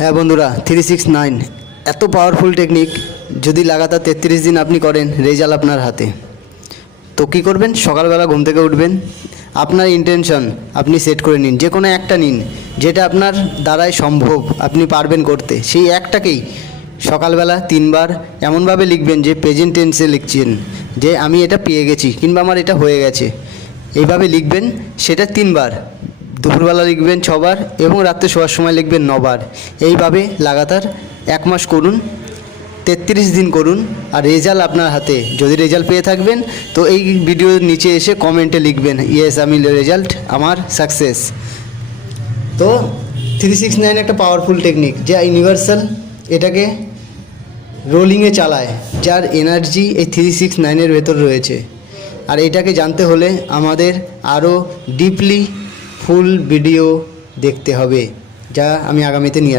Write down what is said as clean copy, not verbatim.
হ্যাঁ বন্ধুরা, 369 এত পাওয়ারফুল টেকনিক যদি লাগাতার 33 দিন আপনি করেন, রেজাল্ট আপনার হাতে। তো কী করবেন? সকালবেলা ঘুম থেকে উঠবেন, আপনার ইন্টেনশন আপনি সেট করে নিন, যে কোনো একটা নিন যেটা আপনার দ্বারাই সম্ভব, আপনি পারবেন করতে। সেই একটাকেই সকালবেলা 3 বার এমনভাবে লিখবেন যে প্রেজেন্ট টেন্সে লিখছেন, যে আমি এটা পেয়ে গেছি কিংবা আমার এটা হয়ে গেছে, এইভাবে লিখবেন। সেটা 3 বার, দুপুরবেলা লিখবেন 6 বার এবং রাত্রে শোয়ার সময় লিখবেন 9 বার। এইভাবে লাগাতার 1 মাস করুন, 33 দিন করুন, আর রেজাল্ট আপনার হাতে। যদি রেজাল্ট পেয়ে থাকবেন তো এই ভিডিওর নিচে এসে কমেন্টে লিখবেন, ইয়েস আমি রেজাল্ট, আমার সাকসেস। তো 369 একটা পাওয়ারফুল টেকনিক, যা ইউনিভার্সাল, এটাকে রোলিংয়ে চালায়, যার এনার্জি এই 369-এর ভেতর রয়েছে। আর এটাকে জানতে হলে আমাদের আরও ডিপলি ফুল ভিডিও দেখতে হবে, যা আমি আগামীতে নিয়ে